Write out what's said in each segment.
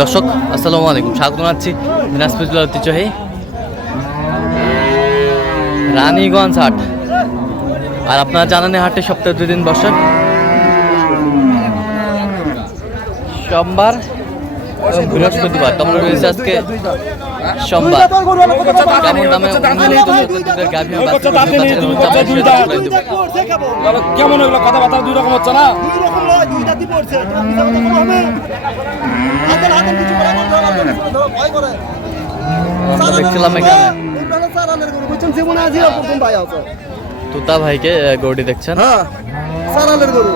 দর্শক, আসসালামু আলাইকুম। স্বাগত জানাচ্ছি দিনাজপুর জেলার ঐতিহ্যবাহী রানীগঞ্জ হাট। আর আপনারা জানেন হাটে সপ্তাহে দুই দিন বসে। সোমবার বৃহস্পতিবার। তোমরা রয়েছে আজকে সোমবার কেমন দামে দুধের গাভী। কেমন এগুলো কথাবার্তা দুই রকম হচ্ছে না দেখছিলাম এখানে গরু তুতা ভাইকে গরুটি দেখছেন হ্যাঁ গরু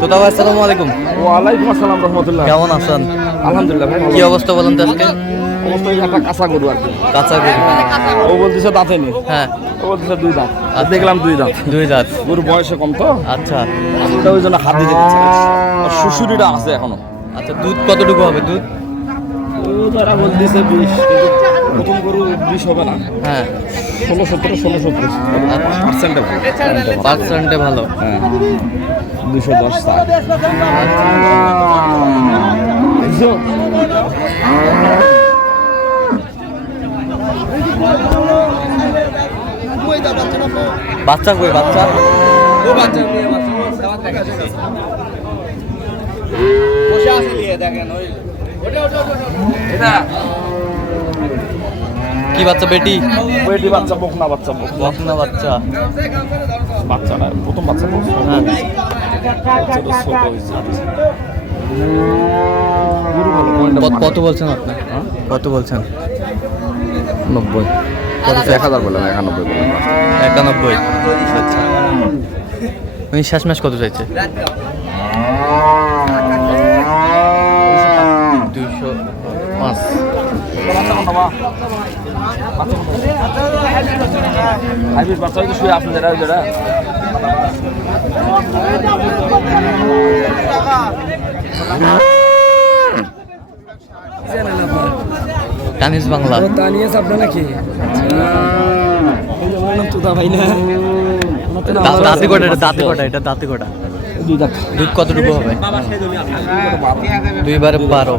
তুতা ভাই আসসালামু আলাইকুম। ওয়ালাইকুম আসসালাম রহমতুল্লাহ। কেমন আছেন? আলহামদুলিল্লাহ ভাই কি অবস্থা বলেন তো আজকে? অবশ্যই একটা কাঁচা গরু আর কি। কাঁচা গরু। ও বলতেছে দাঁতে নেই। হ্যাঁ। ও বলতেছে দুই দাঁত। আর আচ্ছা। দেখলাম দুই দাঁত। দুই দাঁত। গরু বয়সে কম তো। আচ্ছা। ওটা ওই জন্য হাত দিতে দিচ্ছে আর শ্বশুরিটা আছে এখনও। আচ্ছা দুধ কতটুকু হবে? দুধ? ও তারা বলতেছে বিশ প্রথম গরু বিশ হবে না। হ্যাঁ। ষোলো সতেরো ষোলো সতেরো পার্সেন্টে পার্সেন্টে ভালো। হ্যাঁ। দুশো দশ সাত। বুঝছ? বাচ্চা কই বাচ্চা? কি বাচ্চা বেটি? বেটি বাচ্চা বকনা বাচ্চা বকনা। বকনা বাচ্চা। না প্রথম বাচ্চা। হ্যাঁ। কত- কত বলছেন আপনি? কত বলছেন? নব্বই। কত এক হাজার বললাম একানব্বই বললাম। একানব্বই। আচ্ছা। উনি শেষমেশ কত চাইছে? দুইশো পাঁচ। হাইব্রিড বাচ্চা হয়তো শুয়ে আপনি যারা যারা। কানিজ বাংলা। তানিয়াস আপনার নাকি? তুদা ভাই না? দাঁতি কটা এটা দাঁতি কটা এটা দাঁতি কটা দুধ কতটুকু হবে? দুইবারে বারো।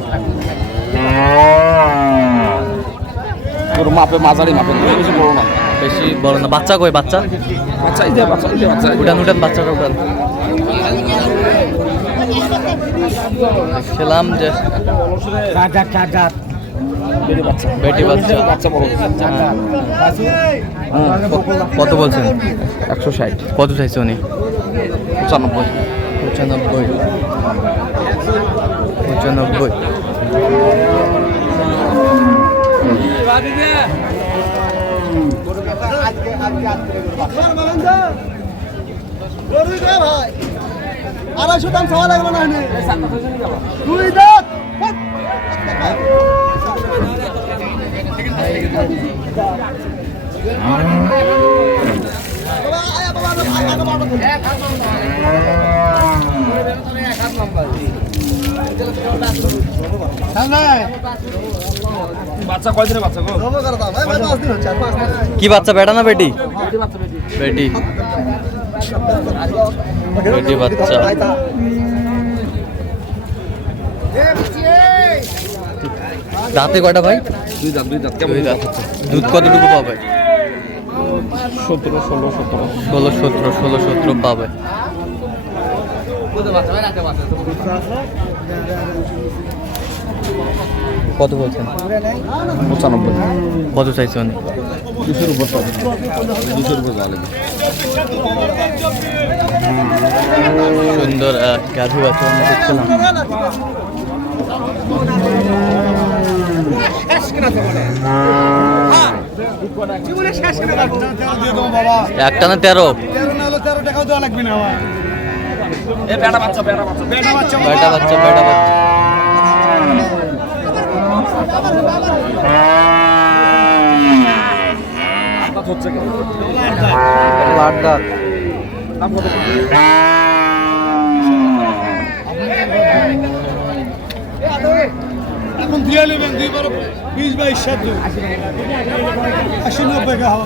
মাপে মাঝারি মাপে বেশি বড় না। বেশি বড় না। বাচ্চা কই বাচ্চা? বাচ্চা এই যে বাচ্চা এই যে বাচ্চা উঠান উঠান বাচ্চাটা উঠান। দেখছিলাম যে বাচ্চা। বেটি বাচ্চা। বাচ্চা বড়। কত বলছেন? একশো ষাট। কত চাইছে উনি? পঁচানব্বই। পঁচানব্বই। পঁচানব্বই গরু দে ভাই আড়াইশো দাম সওয়া লাগবে না দুই দাঁত বাবা, আয়া বাবা, আয়া বাবা, আয়া বাবা। বাচ্চা বাচ্চা গো। কি বাচ্চা বেটা না বেটি? বেটি বেটি। বাচ্চা। দাঁতে কয়টা ভাই? দুই দাঁত দুই দাঁত কেমন? দাঁত দুধ কতটুকু পাবে? সতেরো ষোলো সতেরো। ষোলো সতেরো ষোলো সতেরো পাবে। কত বলছেন? পঁচানব্বই। কত চাইছে উনি? দুশোর উপর পাবে। দুশোর উপর লাগবে সুন্দর গাভী বাচ্চা আমরা দেখছিলাম। একটা না তেরো? এ বেটা বাচ্চা বেটা বাচ্চা বেটা বাচ্চা। বেটা বাচ্চা বেটা বাচ্চা। এখন দিয়ে নেবেন দুই বারো বিশ বাইশ সাত আশি নব্বই বাবা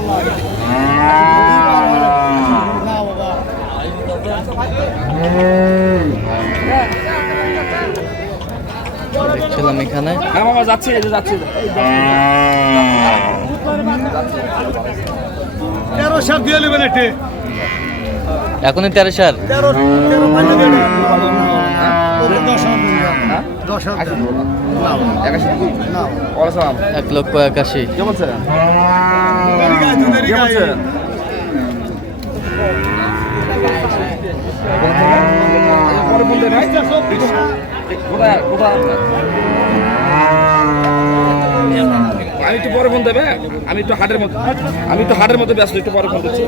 দেখছিলাম এখানে হ্যাঁ মামা যাচ্ছে এই যে যাচ্ছে তেরো সাত দিয়ে নেবেন একটি এখনই তেরো সার এক লক্ষ একাশি। কে আমি একটু পরে ফোন দেবে আমি একটু হাটের মধ্যে আমি একটু হাটের মধ্যে ব্যস্ত একটু পরে ফোন দিচ্ছি।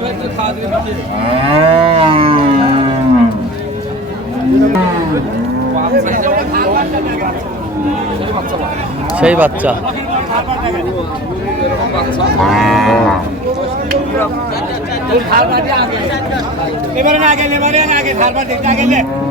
সেই বাচ্চা। কতদিনে বাচ্চা ভাই চার দাঁত কেমন চার দাঁত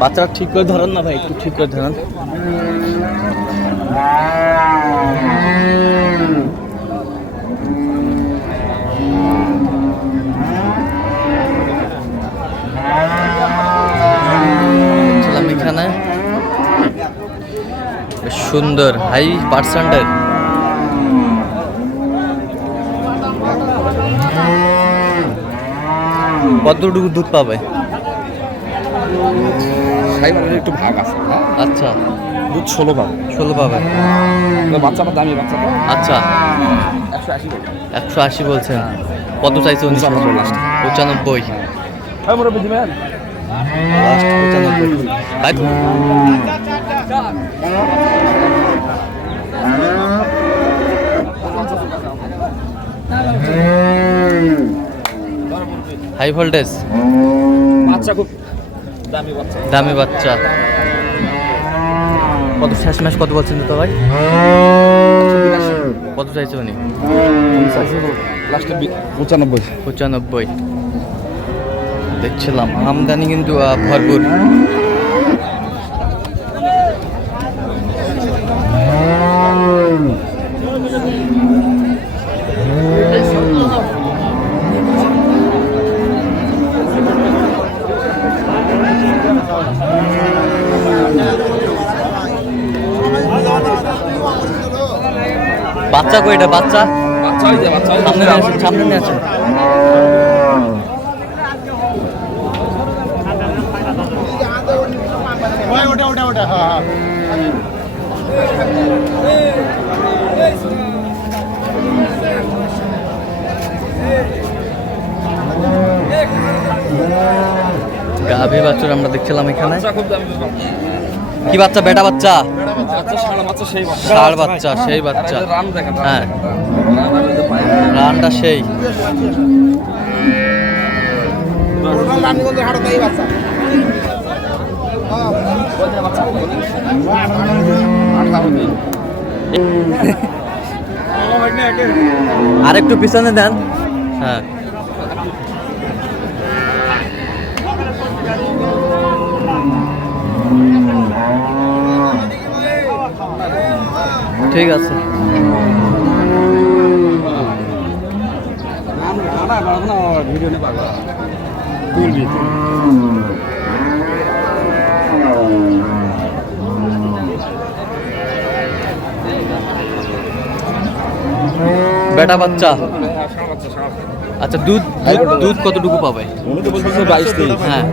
বাচ্চারা ঠিক করে ধরেন না ভাই, একটু ঠিক করে ধরেন। সুন্দর, হাই পার্সেন্টের কতটুকু দুধ পাবে? একটু ভাগ আছে হ্যাঁ? আচ্ছা। দুধ ষোলো ভাগ ষোলো পাবে। বাচ্চাটা দামি বাচ্চাটা আচ্ছা। একশো আশি একশো আশি বলছেন। কত চাইছে উনি? পঁচানব্বই। হ্যাঁ? High voltage. বাচ্চা খুব দামি বাচ্চা। কত শেষ মাস কত বলছেন তো ভাই? কত চাইছে উনি? পঁচানব্বই। পঁচানব্বই। দেখছিলাম। আমদানি কিন্তু ভরপুর। বাচ্চা কই এটা? বাচ্চা? সামনে আসেন সামনে নিয়ে আসেন। ওটা ওটা ওটা হ্যাঁ হ্যাঁ। গাভী বাচ্চার আমরা দেখছিলাম এখানে। কি বাচ্চা বেটা বাচ্চা? বাচ্চা বাচ্চা সেই বাচ্চা ষাড় বাচ্চা সেই বাচ্চা রান দেখেন রান হ্যাঁ দেখেন। রান আর ওই যে পায়ে। রানটা সেই। আর একটু পিছনে দেন হ্যাঁ ঠিক আছে। বেটা বাচ্চা। আচ্ছা দুধ দুধ- কতটুকু পাবে? বাইশ হ্যাঁ।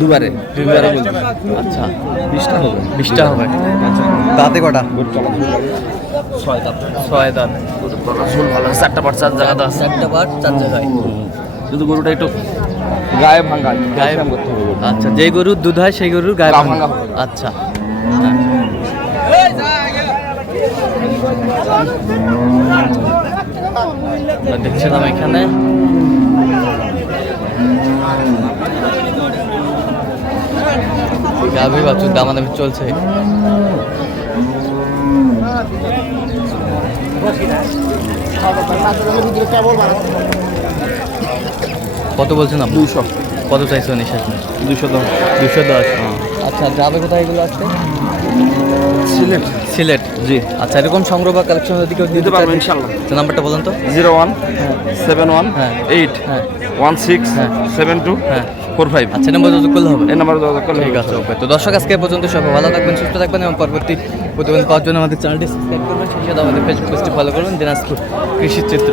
দুবারে? দুবারে বলতে আচ্ছা বিশটা হবে। বিশটা হবে। দাঁতে কটা? ছয় দাঁত। ছয় দাঁত। আসল ভালো চারটা পাট চার জায়গা চারটা বার চার জায়গায়। গরুটা একটু গায়ে ভাঙা গায়ে গায়ে করতে হবে আচ্ছা যে গরুর দুধ হয় সেই গরুর গায়ে ভাঙা। আচ্ছা। দেখছিলাম এখানে। গাভী বাছুর দামাদামি চলছে। কত বলছেন আপনি? দুশো। কত চাইছেন শেষ দুশো দশ দুশো দশ। আচ্ছা যাবে কোথায় এগুলো আছে? সিলেট। সিলেট জি। আচ্ছা এরকম সংগ্রহ বা কালেকশন যদি কেউ দিতে পারব ইনশাল্লাহ। তো নাম্বারটা বলুন তো। জিরো ওয়ান সেভেন ওয়ান হ্যাঁ। এইট হ্যাঁ। ওয়ান সিক্স হ্যাঁ। সেভেন টু হ্যাঁ। Four five. আচ্ছা নম্বর যোগাযোগ করলে হবে। এই নাম্বারে যোগাযোগ করলে ঠিক আছে ওকে। তো দর্শক আজকে পর্যন্ত সবাই ভালো থাকবেন সুস্থ থাকবেন এবং পরবর্তী প্রতিবেদন পাওয়ার জন্য আমাদের চ্যানেলটি সাবস্ক্রাইব করবেন। সেই সাথে আমাদের ফেসবুক পেজটি ফলো করবেন দিনাজপুর কৃষি চিত্র।